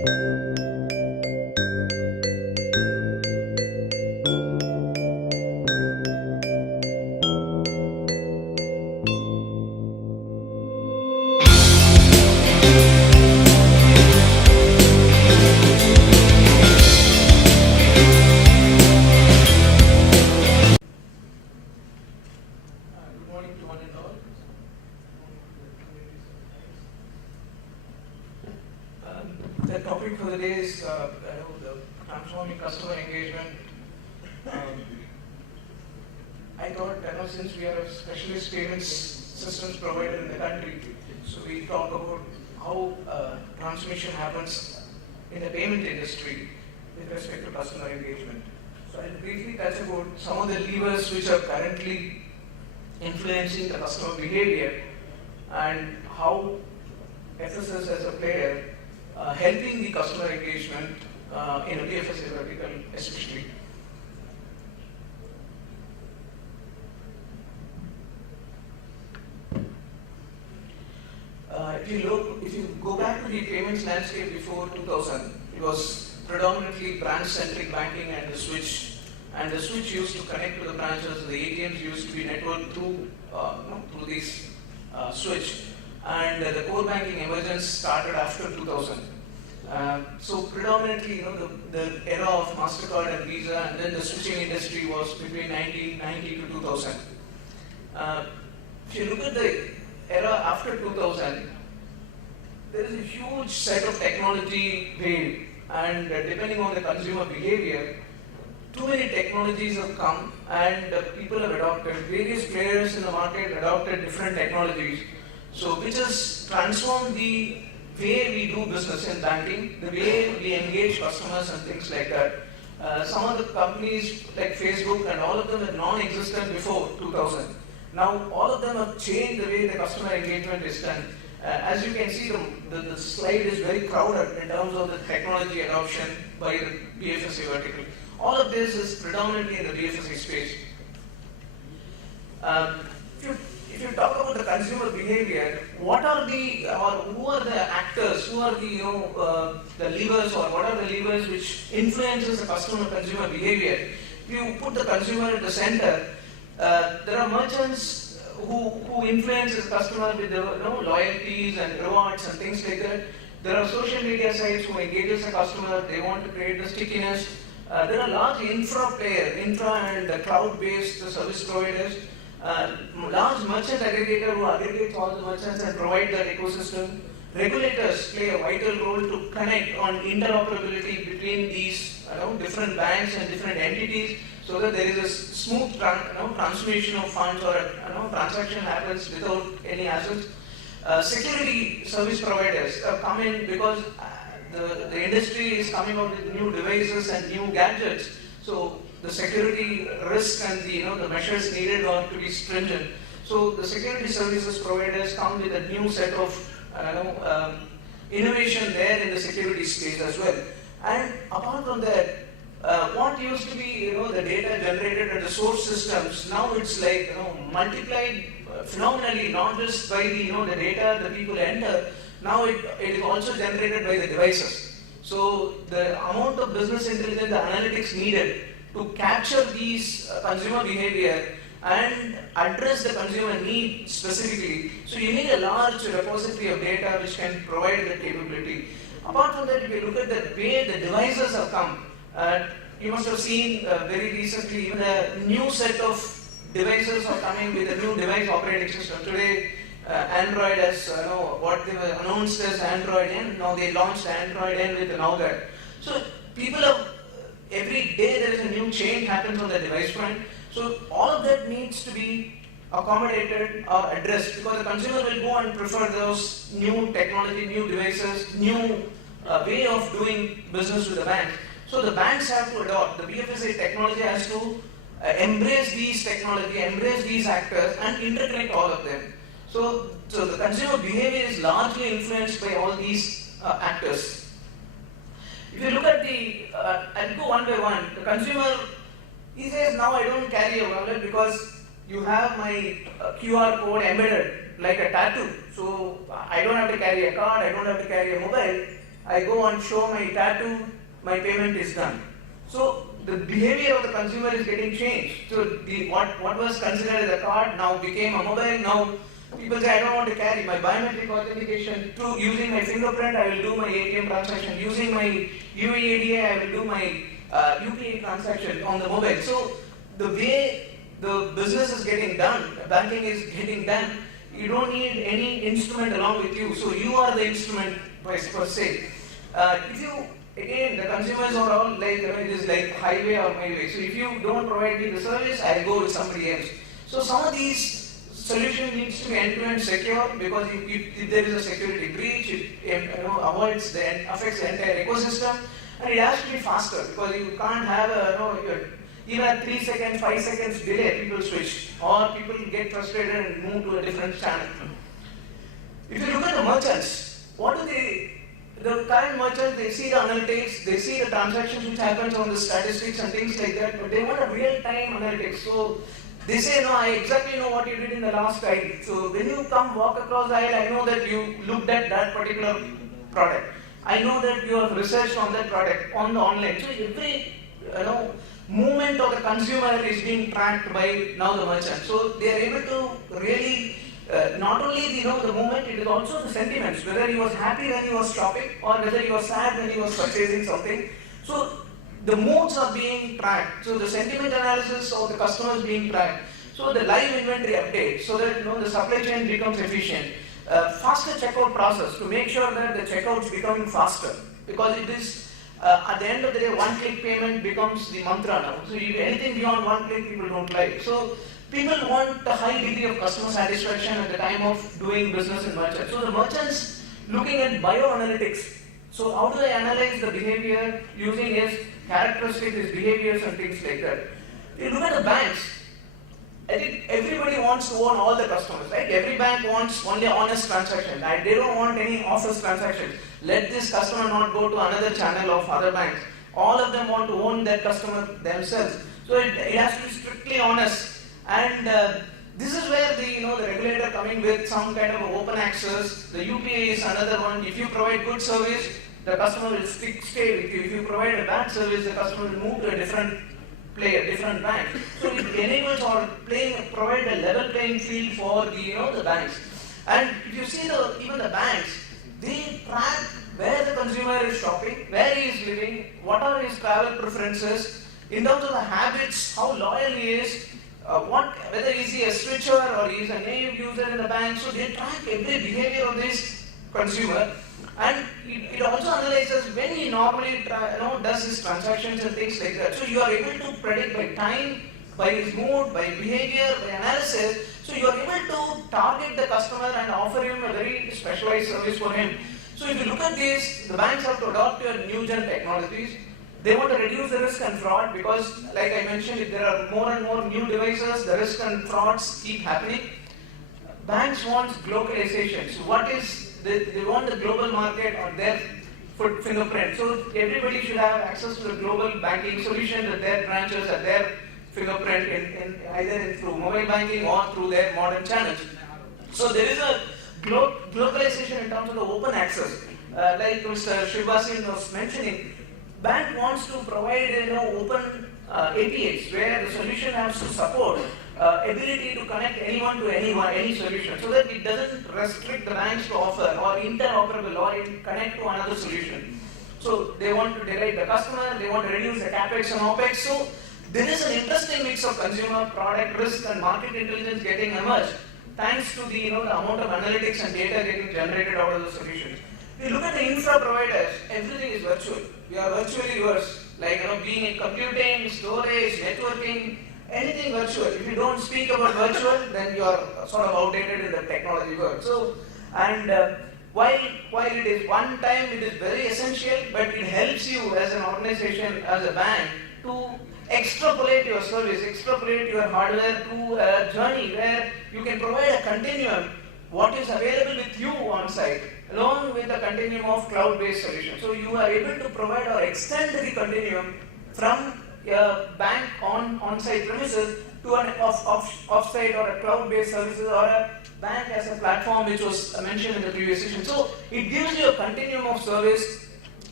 The topic for the day is the transforming customer engagement. I thought since we are a specialist payments systems provider in the country, so we talk about how transformation happens in the payment industry with respect to customer engagement. So I'll briefly touch about some of the levers which are currently influencing the customer behavior and how FSS as a player helping the customer engagement in a BFSI vertical especially. If you go back to the payments landscape before 2000, it was predominantly branch-centric banking and the switch. And the switch used to connect to the branches, the ATMs used to be networked through this switch. And the core banking emergence started after 2000. So predominantly, the era of MasterCard and Visa, and then the switching industry was between 1990 to 2000. If you look at the era after 2000, there is a huge set of technology wave, and depending on the consumer behavior, too many technologies have come and people have adopted, various players in the market adopted different technologies. So which has transformed the way we do business in banking, the way we engage customers and things like that. Some of the companies like Facebook and all of them were non-existent before 2000. Now all of them have changed the way the customer engagement is done. As you can see, the slide is very crowded in terms of the technology adoption by the BFSI vertical. All of this is predominantly in the BFSI space. If you talk about the consumer behavior, who are the actors, who are the levers, or what are the levers which influences the consumer behavior? If you put the consumer at the center, there are merchants who influence the customer with loyalties and rewards and things like that. There are social media sites who engages the customer, they want to create the stickiness. There are large infra and cloud-based service providers. Large merchant aggregator who aggregates all the merchants and provide that ecosystem. Regulators play a vital role to connect on interoperability between these different banks and different entities, so that there is a smooth transmission of funds or transaction happens without any hassles. Security service providers come in because the industry is coming out with new devices and new gadgets. So the security risk and the measures needed are to be stringent. So the security services providers come with a new set of innovation there in the security space as well. And apart from that, what used to be the data generated at the source systems, now it's like multiplied phenomenally, not just by the data that people enter. Now it is also generated by the devices. So the amount of business intelligence, the analytics needed to capture these consumer behavior and address the consumer need specifically. So you need a large repository of data which can provide the capability. Apart from that, if you look at the way the devices have come, you must have seen very recently even a new set of devices are coming with a new device operating system. Today, Android has what they were announced as Android N. Now they launched Android N with Nougat. So people have, every day there is a new change happens on the device front. So all of that needs to be accommodated or addressed, because the consumer will go and prefer those new technology, new devices, new way of doing business with the bank. So the banks have to adopt, the BFSI technology has to embrace these technology, embrace these actors and interconnect all of them. So the consumer behavior is largely influenced by all these actors. If you look at I'll go one by one. The consumer, he says, now I don't carry a wallet because you have my QR code embedded like a tattoo. So I don't have to carry a card, I don't have to carry a mobile. I go and show my tattoo, my payment is done. So the behavior of the consumer is getting changed. So what was considered as a card now became a mobile. Now people say, I don't want to carry my biometric authentication. Using my fingerprint, I will do my ATM transaction. Using my UEADA, I will do my UPI transaction on the mobile. So the way the business is getting done, banking is getting done, you don't need any instrument along with you. So you are the instrument per se. If you, again, the consumers are all like, it is like highway or my way. So if you don't provide me the service, I'll go with somebody else. So some of these solution needs to be end-to-end secure, because if there is a security breach, it affects the entire ecosystem, and it has to be faster, because you can't have even a 3 seconds, 5 seconds delay, people switch, or people get frustrated and move to a different channel. If you look at the merchants, the current merchants, they see the analytics, they see the transactions which happens on the statistics and things like that, but they want a real-time analytics. So they say, no, I exactly know what you did in the last aisle. So when you come walk across the aisle, I know that you looked at that particular product. I know that you have researched on that product on the online. So every movement of the consumer is being tracked by now the merchant. So they are able to really not only the movement, it is also the sentiments, whether he was happy when he was shopping or whether he was sad when he was purchasing something. So the moods are being tracked. So the sentiment analysis of the customer is being tracked. So the live inventory update, so that the supply chain becomes efficient. Faster checkout process to make sure that the checkout is becoming faster, because it is at the end of the day, one-click payment becomes the mantra now. So anything beyond one click, people don't like. So people want a high degree of customer satisfaction at the time of doing business in merchants. So the merchants looking at bioanalytics. So how do they analyze the behavior using his characteristics, his behaviors and things like that? You look at the banks, I think everybody wants to own all the customers, right? Every bank wants only honest transaction. They don't want any offers transactions. Let this customer not go to another channel of other banks. All of them want to own that customer themselves. So it has to be strictly honest. And this is where the regulator coming with some kind of open access. The UPI is another one. If you provide good service, the customer will stay with you. If you provide a bad service, the customer will move to a different bank. So it enables or provide a level playing field for the banks. And if you see even the banks, they track where the consumer is shopping, where he is living, what are his travel preferences, in terms of the habits, how loyal he is, whether is he a switcher or he is a native user in the bank. So they track every behavior of this consumer, and it also analyzes when he normally does his transactions and things like that. So you are able to predict by time, by his mood, by behavior, by analysis. So you are able to target the customer and offer him a very specialized service for him. So if you look at this, the banks have to adopt your new gen technologies. They want to reduce the risk and fraud, because, like I mentioned, if there are more and more new devices, the risk and frauds keep happening. Banks want globalization. So they want the global market on their fingerprint. So everybody should have access to the global banking solution at their branches, at their fingerprint, either through mobile banking or through their modern channels. So there is a globalization in terms of the open access. Like Mr. Shivasin was mentioning, bank wants to provide open APIs where the solution has to support ability to connect anyone to any solution, so that it doesn't restrict the banks to offer or interoperable or connect to another solution. So they want to delight the customer, they want to reduce the capex and opex. So there is an interesting mix of consumer, product, risk and market intelligence getting emerged, thanks to the amount of analytics and data getting generated out of the solutions. If you look at the infra providers, everything is virtual. We are virtually yours, like being in computing, storage, networking, anything virtual. If you don't speak about virtual, then you are sort of outdated in the technology world. So, and while it is one time, it is very essential, but it helps you as an organization, as a bank, to extrapolate your service, extrapolate your hardware to a journey where you can provide a continuum, what is available with you on site, along with the continuum of cloud-based solutions. So you are able to provide or extend the continuum from a bank on-site premises to an off-site or a cloud-based services, or a bank as a platform, which was mentioned in the previous session. So it gives you a continuum of service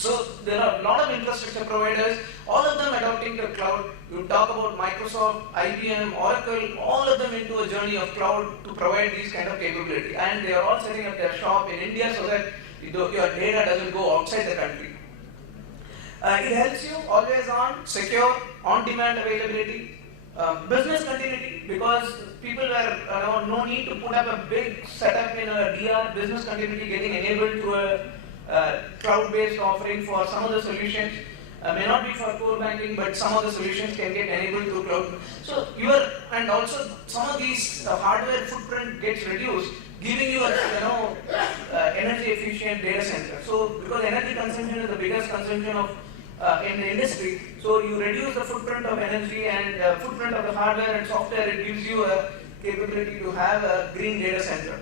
So there are a lot of infrastructure providers, all of them adopting the cloud. You talk about Microsoft, IBM, Oracle, all of them into a journey of cloud to provide these kind of capability. And they are all setting up their shop in India so that your data doesn't go outside the country. It helps you always on, secure, on-demand availability, business continuity, because people were no need to put up a big setup in a DR, business continuity getting enabled through a cloud-based offering for some of the solutions. May not be for core banking, but some of the solutions can get enabled through cloud. So and also some of these hardware footprint gets reduced, giving you a energy efficient data center. So because energy consumption is the biggest consumption of in the industry, so you reduce the footprint of energy and footprint of the hardware and software. It gives you a capability to have a green data center.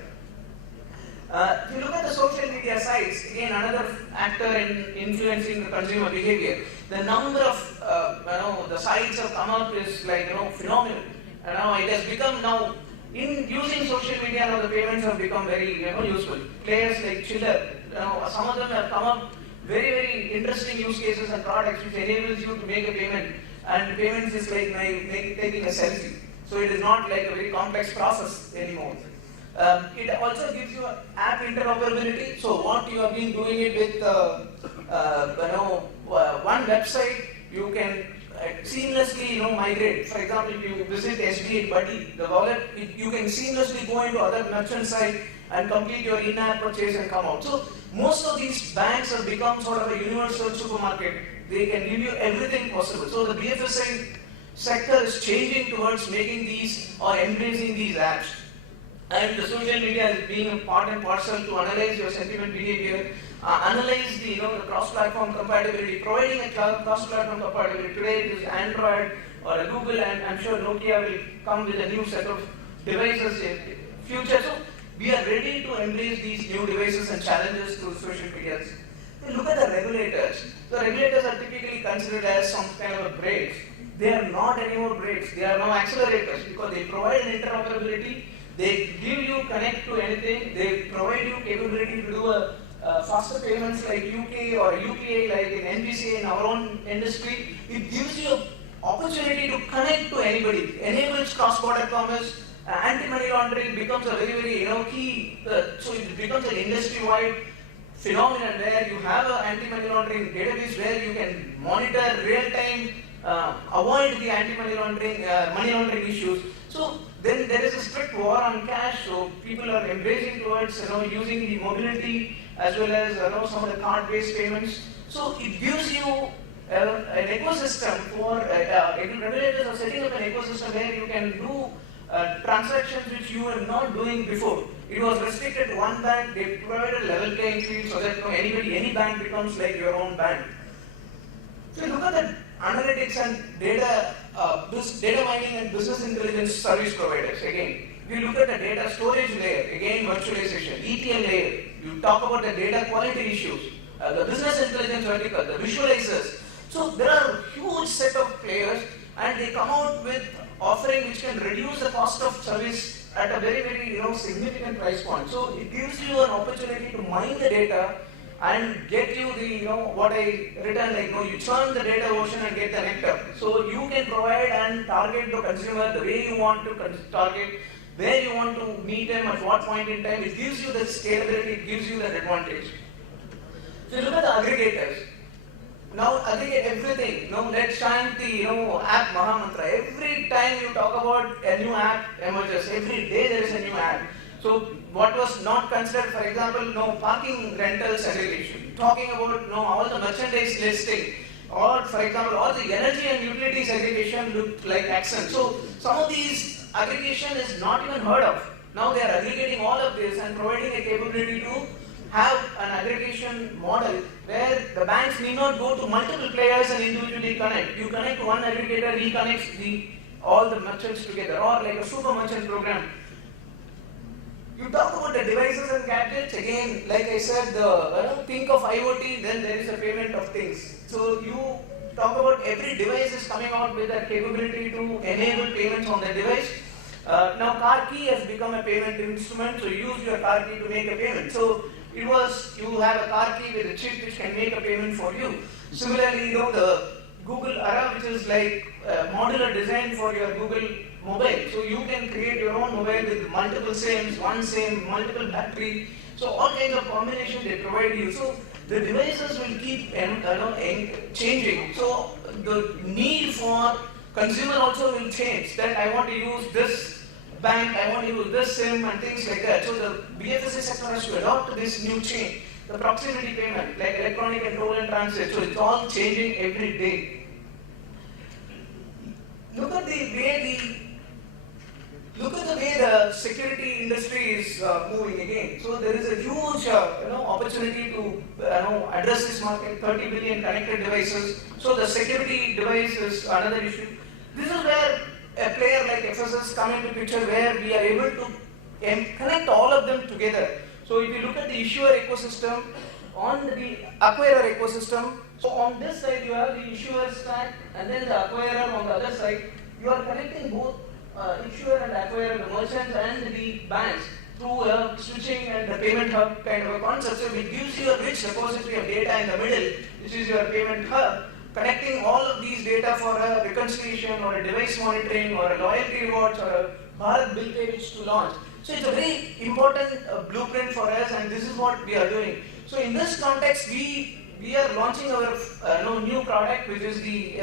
If you look at the social media sites, again another actor in influencing the consumer behavior. The number of the sites have come up is phenomenal. And now it has become in using social media now the payments have become very useful. Players like Chiller, some of them have come up very, very interesting use cases and products which enables you to make a payment, and payments is like taking a selfie. So it is not like a very complex process anymore. It also gives you app interoperability. So what you have been doing it with one website, you can seamlessly migrate. For example, if you visit SBI Buddy, the wallet, you can seamlessly go into other merchant site and complete your in-app purchase and come out. So most of these banks have become sort of a universal supermarket. They can give you everything possible. So the BFSI sector is changing towards making these or embracing these apps. And the social media is being a part and parcel to analyze your sentiment behavior, analyze the cross-platform compatibility, providing a cross-platform compatibility. Today it is Android or a Google, and I'm sure Nokia will come with a new set of devices in future. So we are ready to embrace these new devices and challenges through social media. Look at the regulators. The regulators are typically considered as some kind of a brakes. They are not anymore brakes. They are now accelerators because they provide an interoperability. They give you connect to anything. They provide you capability to do faster payments like UK or UPI like in NPCI in our own industry. It gives you an opportunity to connect to anybody. Enables cross-border commerce. Anti-money laundering becomes a very, very key. So it becomes an industry-wide phenomenon where you have an anti-money laundering database where you can monitor real-time, avoid the anti-money laundering, money laundering issues. So then there is a strict war on cash. So people are embracing towards using the mobility as well as some of the card-based payments. So it gives you an ecosystem for regulators are setting up an ecosystem where you can do transactions which you were not doing before. It was restricted to one bank. They provided a level playing field so that any bank becomes like your own bank. So you look at the analytics and data mining and business intelligence service providers. Again, we look at the data storage layer. Again, virtualization, ETL layer. You talk about the data quality issues, the business intelligence vertical, the visualizers. So there are a huge set of players, and they come out with offering which can reduce the cost of service at a very, very significant price point. So it gives you an opportunity to mine the data and get you the what I written you churn the data ocean and get the nectar. So you can provide and target the consumer the way you want to target, where you want to meet them at what point in time. It gives you the scalability, it gives you that advantage. So you look at the aggregators. Now aggregate everything. Let's chant the app Mahamantra. Every time you talk about a new app emerges, every day there is a new app. So what was not considered, for example, parking rental segregation, talking about all the merchandise listing, or for example, all the energy and utility segregation look like accent. So some of these aggregation is not even heard of. Now they are aggregating all of this and providing a capability to have an aggregation model where the banks need not go to multiple players and individually connect. You connect to one aggregator, he connects all the merchants together, or like a super merchant program. You talk about the devices and gadgets, again, like I said, think of IoT, then there is a payment of things. So you talk about every device is coming out with a capability to enable payments on the device. Now car key has become a payment instrument, so you use your car key to make a payment. So it was you have a car key with a chip which can make a payment for you. Similarly, the Google Ara, which is like a modular design for your Google mobile. So you can create your own mobile with multiple SIMs, one SIM, multiple battery. So all kinds of combination they provide you. So the devices will keep changing. So the need for consumer also will change. That I want to use this bank, I want to use this SIM and things like that. So the BFSI sector has to adopt this new change. The proximity payment, like electronic and toll and transit, so it's all changing every day. Look at the way the security industry is moving again. So there is a huge opportunity to address this market. 30 billion connected devices. So the security device is another issue. This is where a player like FSS come into picture, where we are able to connect all of them together. So if you look at the issuer ecosystem, on the acquirer ecosystem, so on this side you have the issuer stack and then the acquirer on the other side. You are connecting both issuer and acquirer, the merchants and the banks through a switching and the payment hub kind of a concept. So it gives you a rich repository of data in the middle, which is your payment hub, connecting all of these data for a reconciliation or a device monitoring or a loyalty rewards or a Bharat Bill Pay which to launch. So it's a very important blueprint for us, and this is what we are doing. So in this context, we are launching our new product, which is the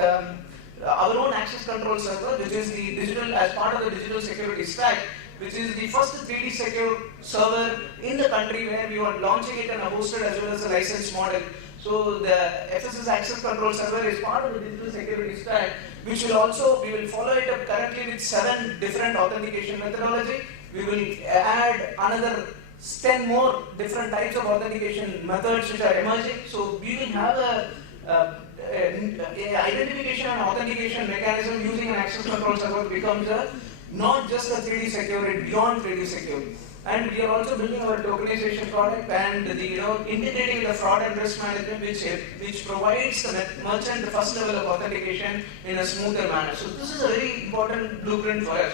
our own access control server, which is the digital as part of the digital security stack, which is the first 3D secure server in the country, where we are launching it in a hosted as well as a licensed model. So the FSS access control server is part of the digital security stack, which will also, we will follow it up currently with 7 different authentication methodology. We will add another 10 more different types of authentication methods which are emerging. So we will have a identification and authentication mechanism using an access control server becomes not just a 3D secure, it beyond 3D secure. And we are also building our tokenization product and integrating the fraud and risk management, which provides the merchant the first level of authentication in a smoother manner. So this is a very important blueprint for us.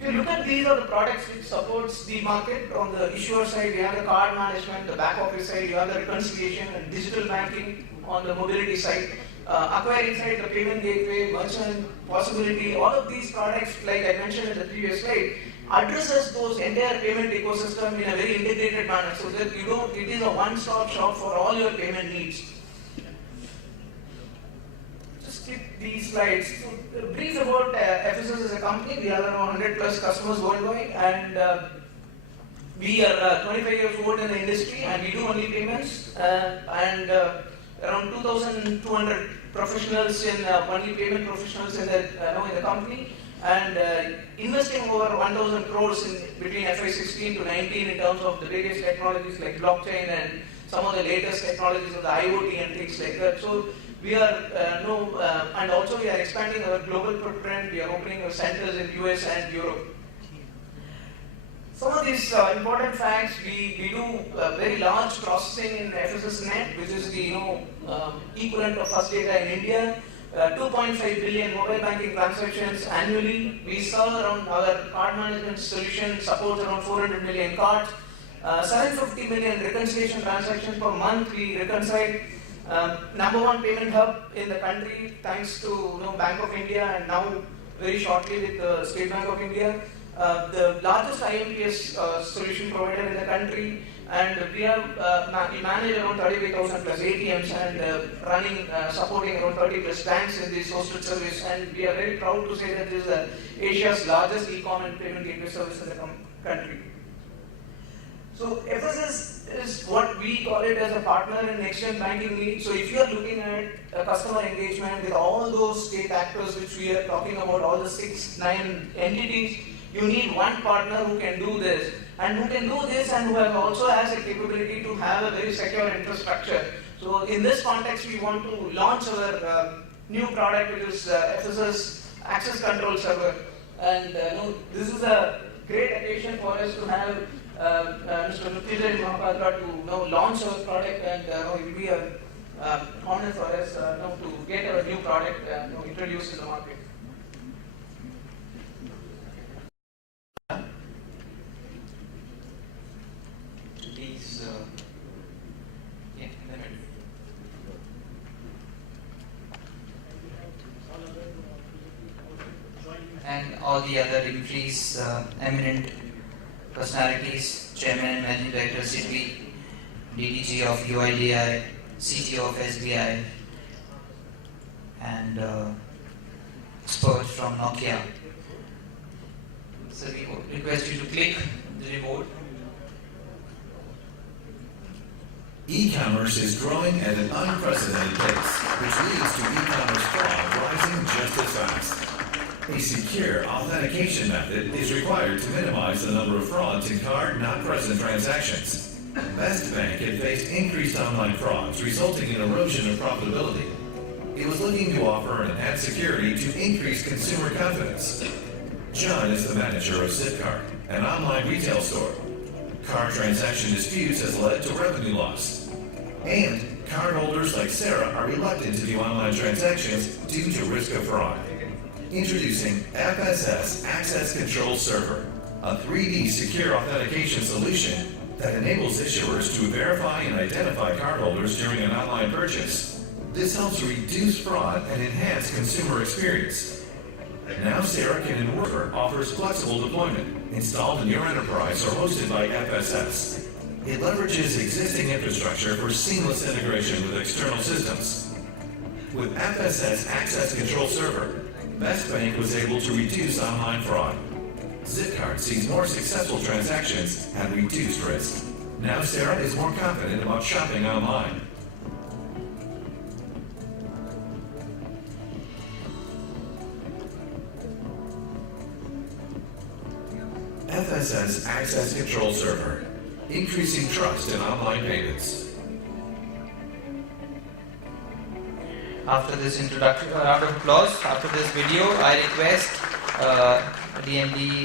If you look at these are the products which supports the market. On the issuer side, you have the card management, the back office side, you have the reconciliation and digital banking. On the mobility side, acquiring side, the payment gateway, merchant possibility, all of these products, like I mentioned in the previous slide, addresses those entire payment ecosystem in a very integrated manner, so that it is a one-stop shop for all your payment needs. Just skip these slides. So, brief about FSS as a company. We have around 100 plus customers worldwide, and we are 25 years old in the industry, and we do only payments, around 2,200 professionals in only payment professionals in the company, and investing over 1,000 crores in between FY16 to 19 in terms of the various technologies like blockchain and some of the latest technologies of the IoT and things like that. So we are and also we are expanding our global footprint. We are opening our centers in US and Europe. Some of these important facts, we do very large processing in FSS Net, which is the equivalent of First Data in India. 2.5 billion mobile banking transactions annually. We serve around our card management solution supports around 400 million cards. 750 million reconciliation transactions per month we reconcile. Number one payment hub in the country, thanks to Bank of India, and now very shortly with the State Bank of India. The largest IMPS solution provider in the country, and we manage around 35,000 plus ATMs and supporting around 30 plus banks in this hosted service, and we are very proud to say that this is Asia's largest e-com and payment gateway service in the country. So FSS is what we call it as a partner in next-gen banking needs. So if you are looking at a customer engagement with all those state actors which we are talking about, all the 6-9 entities, you need one partner who can do this, and who also has a capability to have a very secure infrastructure. So in this context, we want to launch our new product, which is FSS Access Control Server. And this is a great occasion for us to have Mr. Mrityunjay Mohapatra to launch our product, and it will be an honor for us to get our new product introduced to the market. please. Yeah, in the middle. And all the other dignitaries, eminent personalities, Chairman and Managing Director Sidvi, DDG of UIDAI, CTO of SBI, and expert from Nokia. So we request you to click the remote. E-commerce is growing at an unprecedented pace, which leads to e-commerce fraud rising just as fast. A secure authentication method is required to minimize the number of frauds in card-not-present transactions. Best Bank had faced increased online frauds, resulting in erosion of profitability. It was looking to offer enhanced security to increase consumer confidence. John is the manager of Zipcart, an online retail store. Card transaction disputes has led to revenue loss. And cardholders like Sarah are reluctant to do online transactions due to risk of fraud. Introducing FSS Access Control Server, a 3D secure authentication solution that enables issuers to verify and identify cardholders during an online purchase. This helps reduce fraud and enhance consumer experience. Now Sarah can Worker offers flexible deployment, installed in your enterprise or hosted by FSS. It leverages existing infrastructure for seamless integration with external systems. With FSS Access Control Server, Best Bank was able to reduce online fraud. Zipcart sees more successful transactions and reduced risk. Now Sarah is more confident about shopping online. FSS Access Control Server, increasing trust in online payments. After this introduction, round of applause, after this video, I request DMD,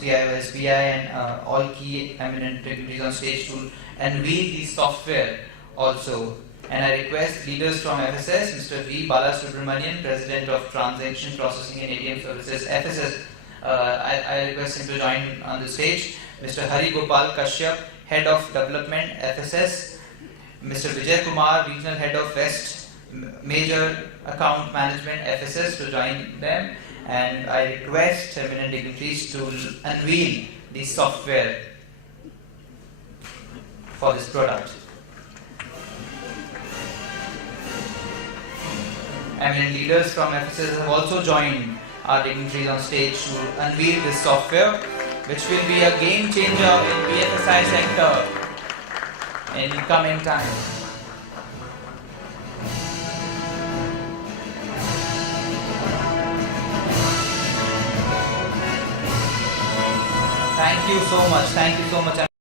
CIO, SBI, and all key eminent dignitaries on stage to unveil the software also. And I request leaders from FSS, Mr. V. Balasubramanian, President of Transaction Processing and ATM Services, FSS. I request him to join on the stage. Mr. Hari Gopal Kashyap, Head of Development, FSS. Mr. Vijay Kumar, Regional Head of West Major Account Management, FSS, to join them. And I request eminent dignitaries to unveil the software for this product. Eminent leaders from FSS have also joined our dignitaries on stage to unveil this software, which will be a game changer in BFSI sector in coming time. Thank you so much. Thank you so much.